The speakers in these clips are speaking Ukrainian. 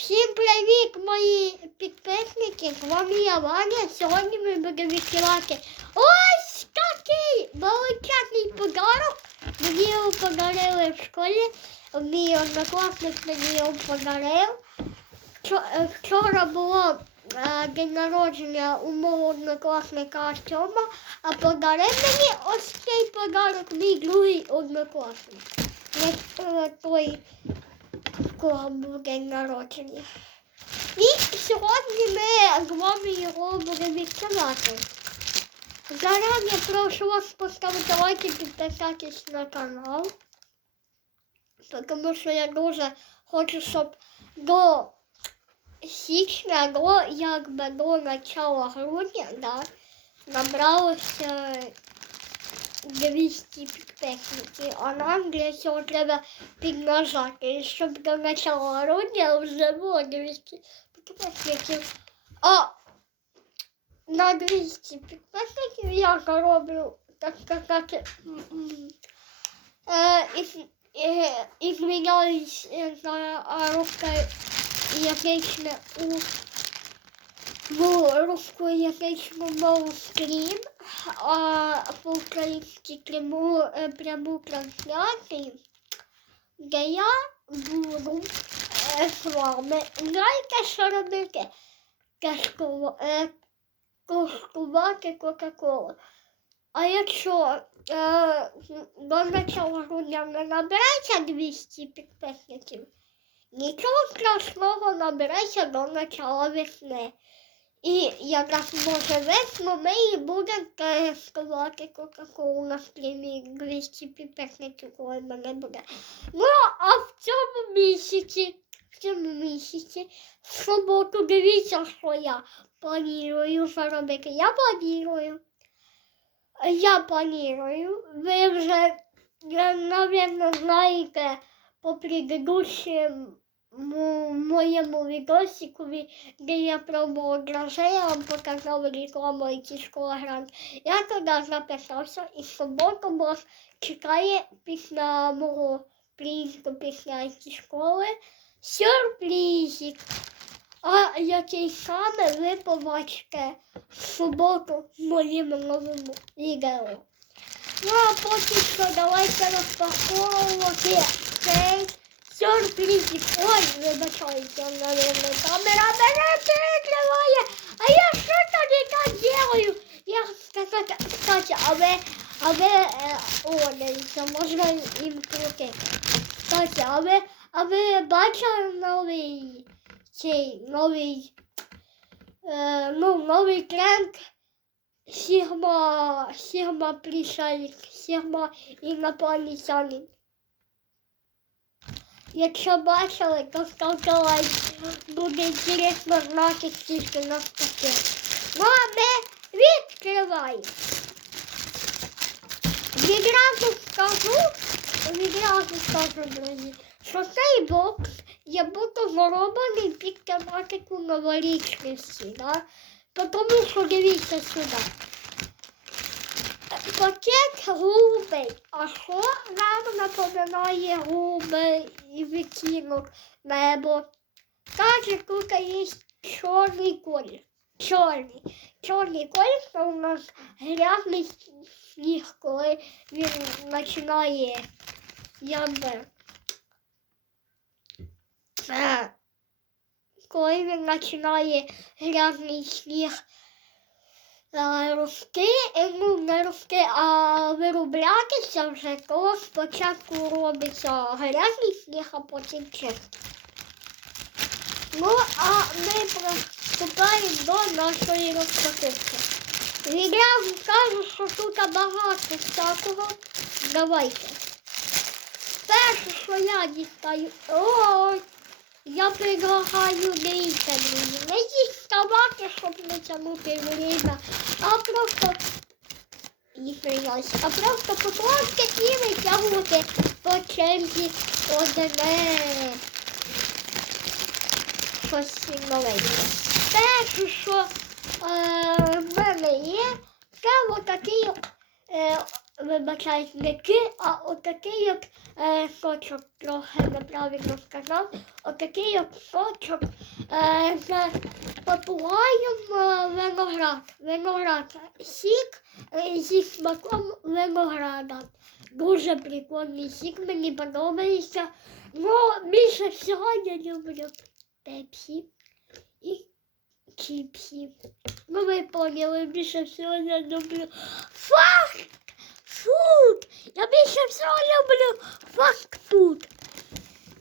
Всім привіт, мої підписники! З вами я Ваня. Сьогодні ми будемо відкривати ось такий величезний подарок. Мені його подарили в школі. Мій однокласник мені його подарив. Е, Вчора було е, день народження у мого однокласника Артема, а подарив мені ось цей подарок мій другий однокласник. Е, той народження. І сьогодні ми з вами його будемо відкривати. Зарані прошу вас поставити лайк і підписатись на канал. Тому що я дуже хочу, щоб до січня, до якби до начала грудня, да, набралося 200 підписників. А нам для цього треба піднажати, щоб до начала грудня вже було 200 підписників. А на 200 підписників я роблю, так сказати, м, е, е, на у в русскоязичну мову стрім, а по-українськи пряму, е, пряму трансляцію, де я буду е, з вами. Знаєте, що робити? Кашкова- е, Кока-Колу. А якщо е, до начала грудня не набереться 200 підписників, нічого страшного набереться до начала весни. І якраз може весну ми і будемо тестувати Кока-Колу на стрімі 200 підписників, коли мене буде. Ну, а в цьому місяці, в цьому місяці, в суботу, дивіться, що я планую заробити. Я планую. Я планую. Ви вже, напевно, знаєте по предыдущему моєму відосикові, де я пробував драже, я вам показав рекламу школа грант. Я туди записався і суботу вас чекає після мого приїзду після IT школи сюрпризик. А який саме ви побачите в суботу в моєму новому відео. Ну а поки що давайте розпаковувати цей сюрпризик. Ой, вибачайте, наверное, камера мене перекриває. А я що тоді так делаю? Я сказати, кстати, а ви, а ви, е, о, дивіться, можна їм крутити. Кстати, а ви, а ви бачили новий, цей, новий, е, ну, новий тренд Сігма, Сігма пришельник, Сігма інопланетянин. Якщо бачили, то ставте лайк. Буде інтересно знати, скільки нас таке. Ну, а ми відкриваємо. Відразу скажу, відразу скажу, друзі, що цей бокс є буто зроблений під тематику новорічності, да? Тому що дивіться сюди. Пакет голубий. А що нам напоминає голубий відтінок небо? Каже, тут є чорний колір. Чорний. Чорний колір це у нас грязний сніг, коли він починає якби. Коли він починає грязний сніг рости, е, ну не рости, а вироблятися вже, то спочатку робиться грязний сніг, а потім чистий. Ну, а ми приступаємо до нашої розпаковки. Відразу скажу, що тут багато всякого. Давайте. Перше, що я дістаю. Ой! Я предлагаю друзі. Не діставати, щоб не тягнути время, а просто а просто покласти і витягувати по черзі одне щось маленьке. Перше, що е, в мене є, це отакий, е, вибачайте, не а отакий як е, сочок трохи неправильно сказав. Отакий от сочок е, з попугаєм е, виноград. Виноград. Сік е, зі смаком винограда. Дуже прикольний сік, мені подобається. Ну, більше всього я люблю пепсі і чіпсі. Ну, ви поняли, більше всього я люблю фастфуд. Я більше всього люблю фастфуд.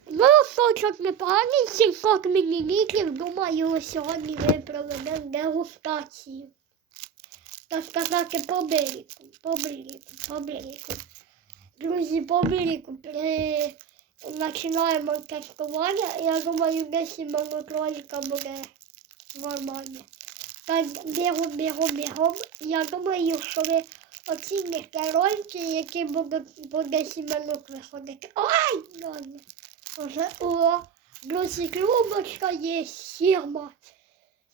Ну, сочок непоганий, 700 мл. Думаю, сьогодні ми проведемо дегустацію. Так сказати, по берегу, по берегу, по берегу. Друзі, по берегу. При... Починаємо тестування. Я думаю, 10 минут буде нормально. Так, бігом, бігом, бігом. Я думаю, що ви оціните ролики, які будуть 10 минут виходити. Ай! Ладно. Уже, о, друзі, клубочка є сірма.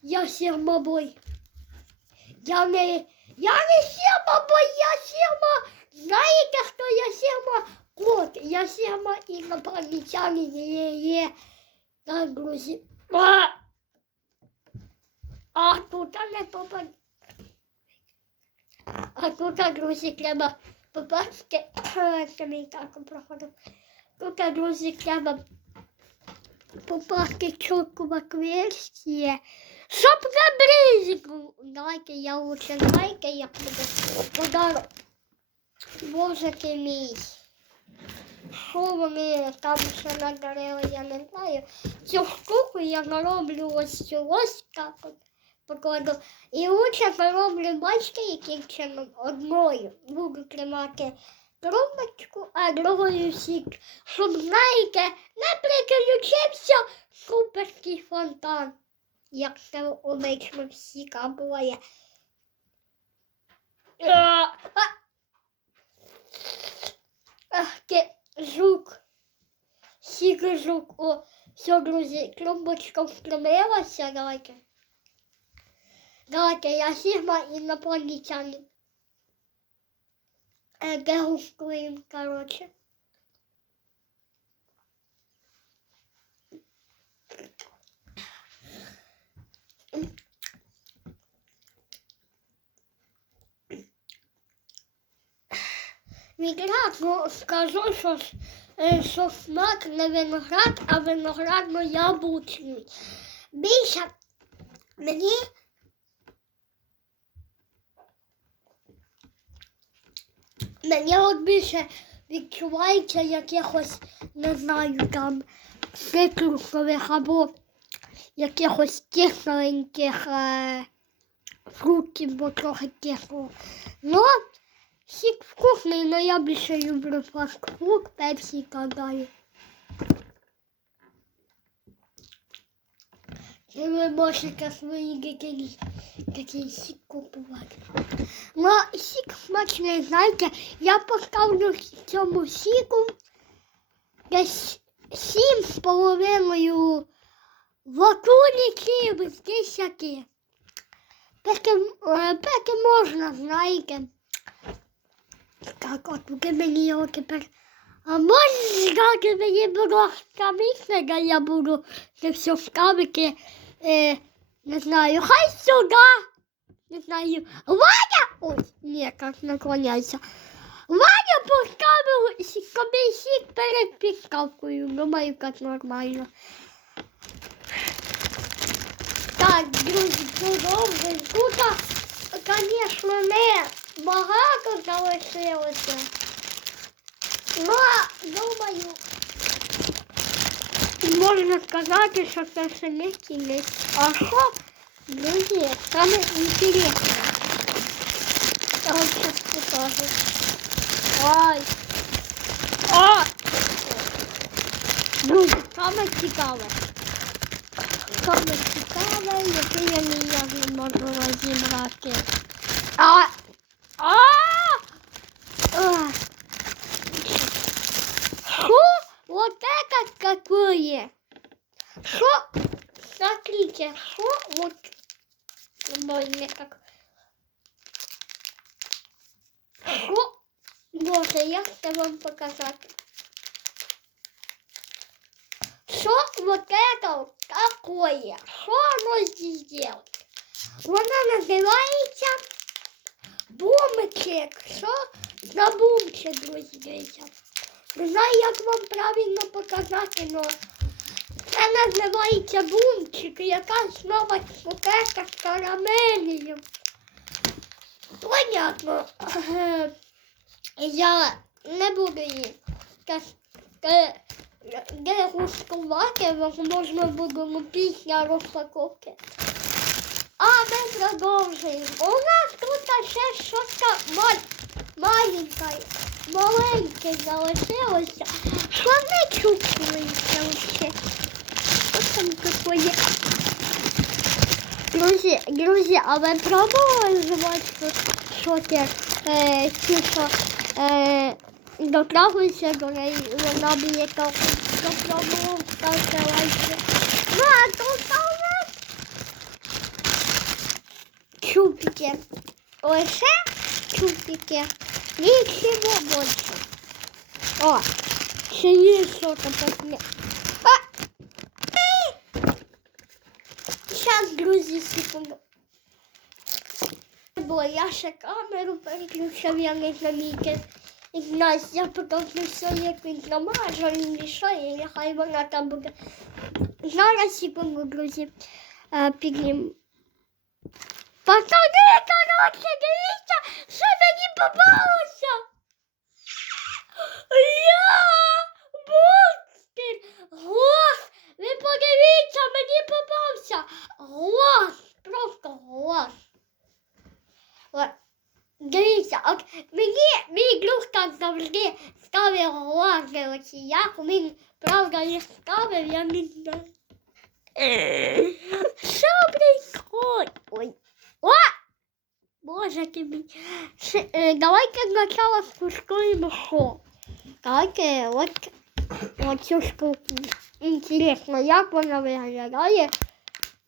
Я сірма бой. Я не, я не сірма бой, я сірма. Знаєте, хто я сірма? Кот, я сірма інопланетянин є, є. Так, друзі. А, а тут не попад. А тут, друзі, треба попасти. Це мій так проходив. Тут, друзі, треба попасти чітко в отверстие. Щоб не бризку. Давайте я лучше знаєте, як буде подарок. Боже ти мій. Що вони там ще надарили, я не знаю. Цю штуку я нароблю ось ось так от покладу. І лучше зароблю, бачите, яким чином одною буду тримати трубочку, а другою сік. Щоб, знаєте, не приключився суперський фонтан. Як це обично всі капає. Ах, ти жук. Сік жук. О, все, друзі, трубочка встромилася, давайте. Давайте, я Сігма інопланетянин. Е, Дегустуємо, коротше. Виноград, ну скажу, що, е, що смак не виноград, а виноградно-яблучний. Більше мені Мені от більше відчувається якихось, не знаю, там цитрусових або якихось кисленьких е, фруктів, бо трохи кисло. Ну, сік вкусний, але я більше люблю фастфуд, пепсі і так далі. І ви можете свої такий сік купувати. Ну, сік смачний, знаєте, я поставлю цьому сіку десь сім з половиною вакуліків з десяти. Поки, е, можна, знаєте. Так, от поки мені його тепер. А сказати мені, ласка, місця, я буду це все ставити, е, не знаю, хай сюди. Не знаю. Ваня! Ой, ні, як наклоняється. Ваня поставив собі сік перед підставкою. Думаю, як нормально. Так, друзі, продовжуємо. Тут, звісно, не багато залишилося. Ну, думаю, можна сказати, що це ще не кінець. А що? Друзі, саме інтересне. Я вам сейчас покажу. Ой. О! Друзі, саме цікаве. Саме цікаве, яке я ніяк не можу розібрати. А! А! Що? Показати? что вот это такое? Что оно здесь делает? Вона називається бумчик. Що за бумчик, друзі. Не знаю, як вам правильно показати, але це називається бумчик. і Якась нова цукерка з карамелью. Понятно. Я не буду її кас- е, дегустувати, можливо, будемо після розпаковки. А ми продовжуємо. У нас тут ще щось маленьке, маленьке залишилося. Що не чувствується ще? Що там таке? Друзі, друзі, а ви пробували звати тут шокер? Е, ті, що е, дотрагуються до неї, вона б'є капу. Попробував, ставте лайки. Ну, а тут у нас чупики. Лише чупики. Нічого більше. О, ще є що таке. Зараз, друзі, секунду. Бо я ще камеру переключив, я не замітив. І знаєш, я покажу все, як він намажений, і що, і нехай вона там буде. Зараз, секунду, друзі, е, піднім. Пацани, коротше, дивіться, що мені попалося. Я монстр! Глаз! Ви подивіться, мені попався! Глаз! Просто глаз! От, Дивіться, от мені мій завжди ставив глази оці, як він, правда, не ставив, я не знаю. Що происходит? Ой. О! Боже ти мій. Е, Давайте спочатку спускаємо що. Давайте от, от цю штуку. Інтересно, як вона виглядає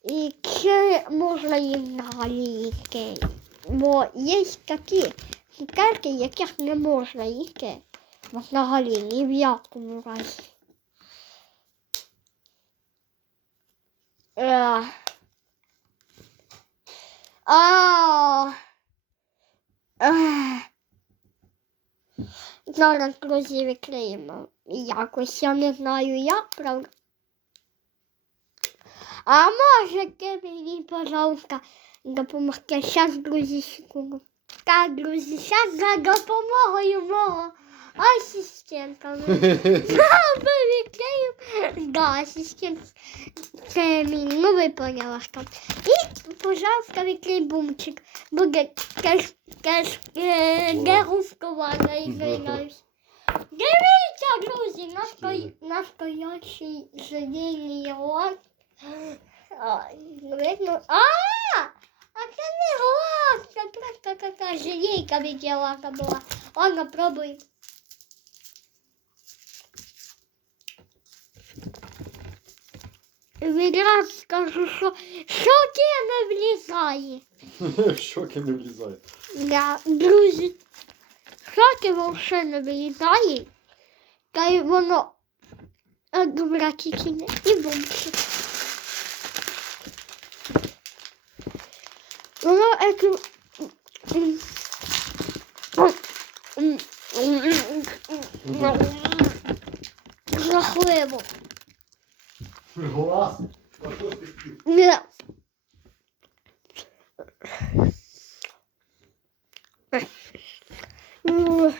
і чи можна її наліти. Бо є такі цукерки, яких не можна їсти взагалі ні в якому разі. Е. А. Зараз, друзі, відкриємо. Якось я не знаю як, правда. А можете мені, пожалуйста, допомогти? Зараз, друзі, секунду. Так, друзі, зараз за допомогою мого асистента. Відкриємо. Да, асистент. Це мій, ну ви поняла, що. І, пожалуйста, відкрий бумчик. Буде теж, теж, е, дегустована, извиняюсь. Дивіться, друзі, насто... настоящий желейний лак. Видно. А просто така желейка відділака була. Ладно, пробуй. Відразу скажу, що щоки не влізає. Щоки не влізають. Да, друзі, щоки вовше не влізає. Та й воно е, добра кікіне і бомчик. Воно еку... Жахливо. Глаз. Ні. Ну,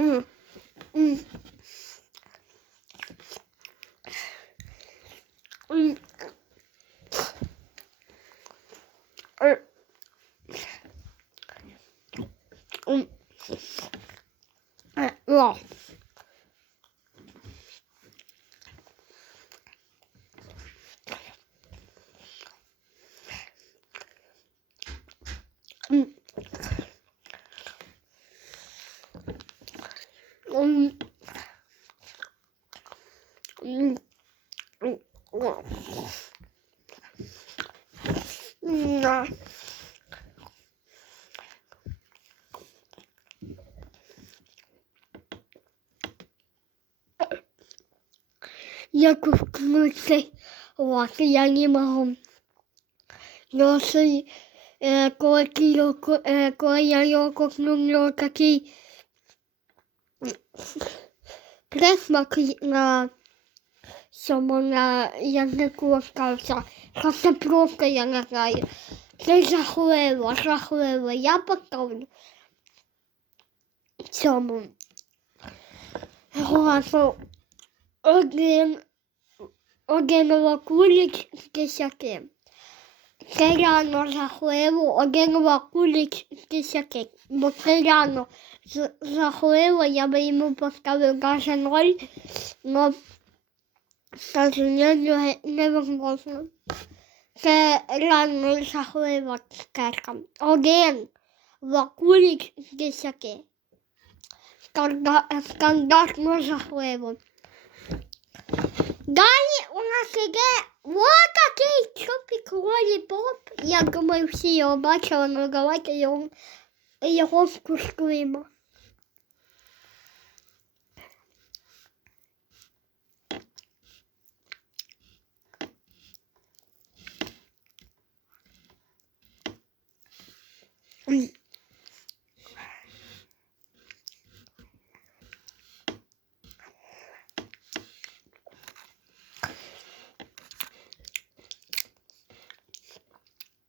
е. М, No. Яков включить лаки, я не могу. Но коли я його кокнув, такий присмак на цьому на язику остався. Що це просто, я не знаю. Це жахливо, жахливо. Я поставлю цьому. Голосу один, один лакуліч з десяти. Це реально жахливо, один лакуліч з десяти. Бо це реально жахливо, я би йому поставив даже ноль, но, сожалению, невозможно. Це реально жахлива цукерка. Один лакуліч з десяти. Стандартно жахливо. Далі у нас іде ось такий чупік лоліпоп. Я думаю, всі його бачили, але давайте його, його скуштуємо.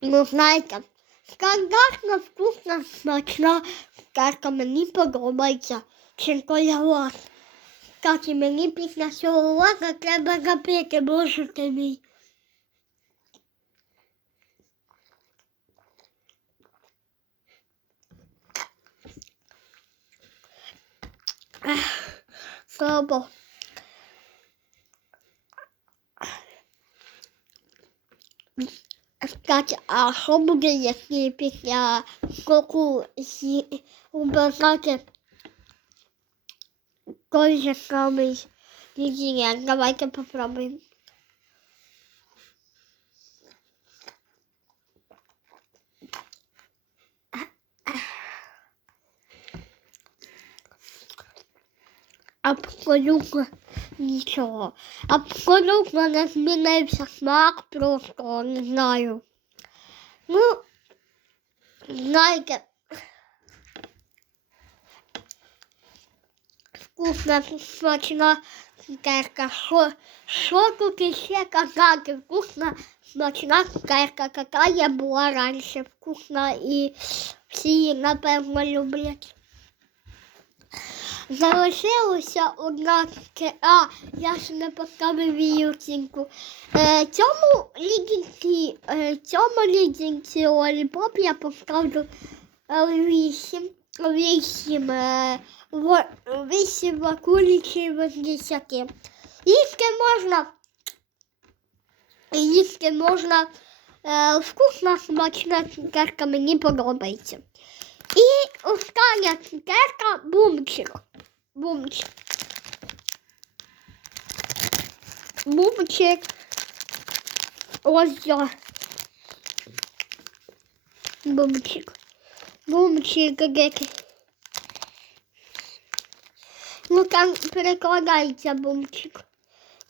Ну, знаєте, стандартна вкусна смачна цукерка мені подобається. Шоколад. Кстати, мені після шоколада треба запити, боже ти мій. Слабо. Кстати, а що буде, якщо після скоку убрати той же самий? Давайте попробуємо. Абсолютно нічого. Абсолютно не змінився смак, просто не знаю. Ну, знаєте, вкусна, смачна цукерка. Що, що тут іще казати? Вкусна, смачна цукерка, яка я була раніше. Вкусна і всі її, напевно, люблять. Залишилося одна. А, я ще не поставив її оцінку. Е, цьому лідінці, е, цьому лідінці Оліпоп я поставлю е, вісім. Вісім. Е, во- вісім вакулічів з десяти. Їсти можна. Їсти можна. Е, вкусна смачна цукерка мені подобається. І остання цукерка бумчик. Бумчик. Бумчик. Ось я. Бумчик. Бумчик який. Ну там перекладається бумчик.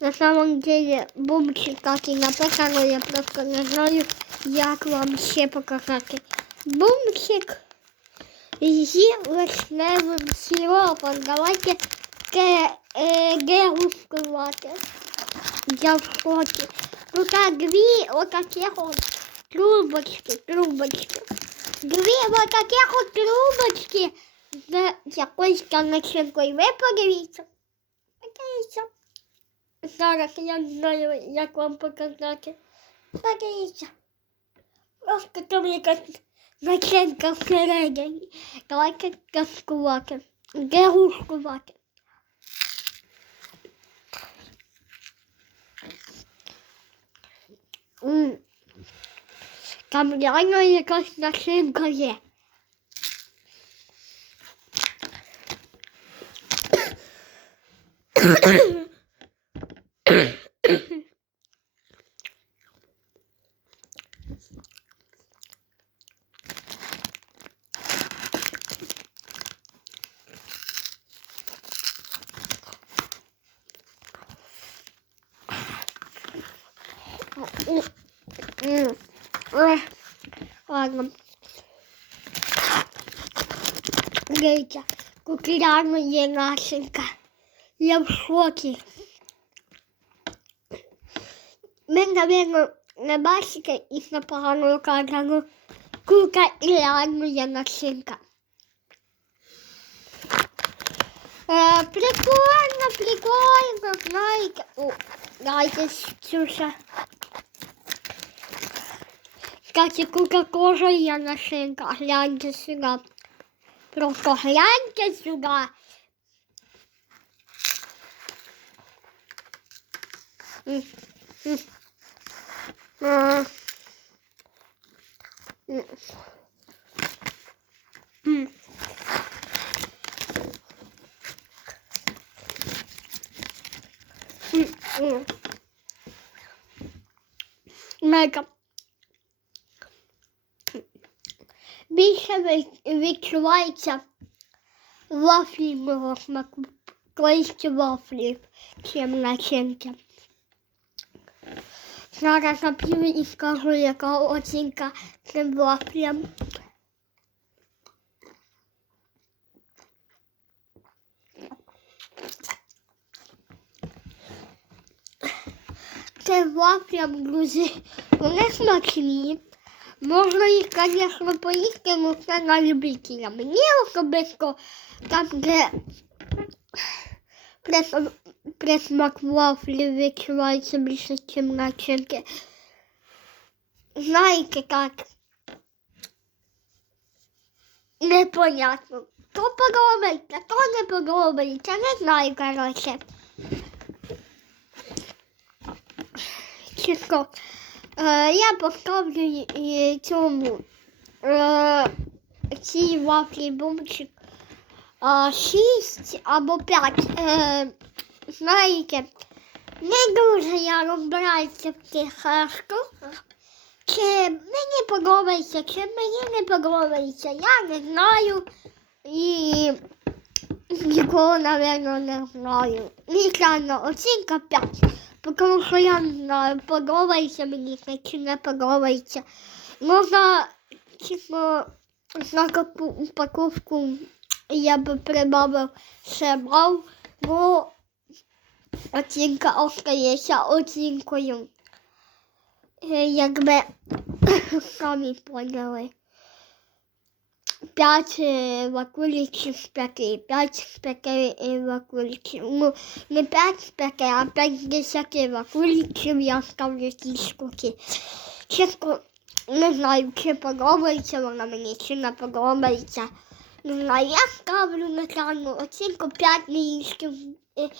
На самом деле бумчик так і написано, я просто не знаю, як вам ще показати. Бумчик зі вишневим сиропом. Давайте ге, е, дегустувати. Я в шокі. Ну так, дві отаких от трубочки, трубочки. Дві отаких от трубочки з якоюсь там начинкою. Ви подивіться. Подивіться. Зараз я не знаю, як вам показати. Подивіться. Просто там якась Wij zijn kastenrijden. Gelijk het kastje wakker. Geen hoesje ik Mm. Kan me gelijk naar je kast naar zien, kan Дивіться, кукляно є нашенька. Я в шокі. Ви, напевно, не бачите із непоганого кадру. Кука і реально є. Е, прикольно, прикольно, знаєте. О, дайте ще. Кстати, кука кожа є нашинка. Гляньте сюди. pero cojean que su gas. Makeup. Більше відчувається вафлі мого смаку, клейкі вафлі, чим начинки. Зараз нап'ю і скажу, яка оцінка цим вафлям. Це вафлям, друзі, вони смачні. Можна їх, звісно, поїсти, але це на любителя. Мені особисто там, де прис- присмак вафлі відчувається більше, ніж начинки. Знаєте, як непонятно. То подобається, то не подобається, не знаю, коротше. Чисто. Е, я поставлю цьому е, цій вафлі бомчик е, 6 або 5. Е, знаєте, не дуже я розбираюся в цих е, штуках. Чи мені подобається, чи мені не подобається, я не знаю. І ніколи, напевно, не знаю. Нічого, оцінка 5. Тому що я не знаю, подобається мені це чи не подобається. Можна, чесно, на таку упаковку я би прибавив ще бал, бо оцінка остається оцінкою. Е, Якби самі поняли. П'ять е, вакулічів з п'яти, п'ять з п'яти е. Ну, не п'ять з п'яти, а п'ять з десяти вакулічів я ставлю ці штуки. Чесно, не знаю, чи подобається вона мені, чи не подобається. Не знаю, я ставлю начальну оцінку 5 неїстів. Е,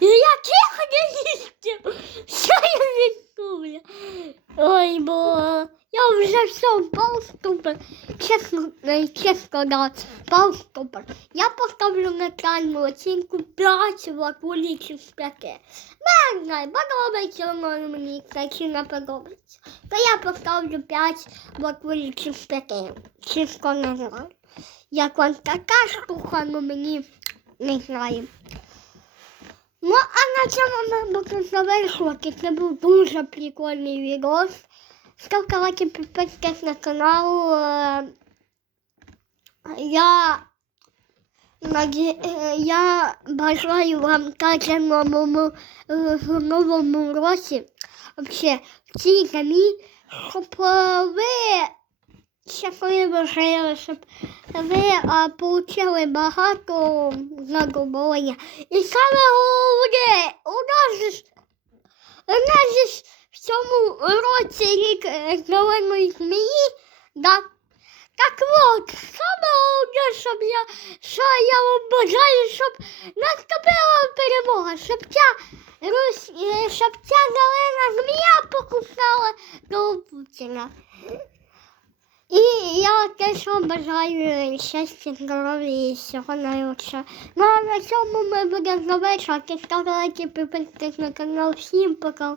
Яких неїстів? Що я відкуплю? Ой, бо я вже все впав ступор. Чесно, чесно, да, впав ступор. Я поставлю начальну оцінку 5 вакулічів з 5. Не знаю, подобається воно мені чи не подобається. То я поставлю 5 вакулічів з 5. Чесно не знаю. Як вам така штука, ну мені не знаю. Ну, а на цьому ми будемо завершувати. Це був дуже прикольний відос. Ставте лайки, підписуйтесь на канал. Е, Я, е, я бажаю вам так в новому, е, в новому році, вообще, в цій зимі, щоб е, ви щасливо жили, щоб ви а, получили багато задоволення. І саме головне, у нас же у нас же в цьому році рік е, зеленої змії, да? Так от, саме головне, щоб я, що я вам бажаю, щоб наступила перемога, щоб ця, Русь, е, щоб ця зелена змія покусала до Путіна. І я теж вам бажаю щастя, здоров'я і всього найкращого. Ну а на цьому ми будемо завершувати. Ставте лайки, підписуйтесь на канал. Всім пока.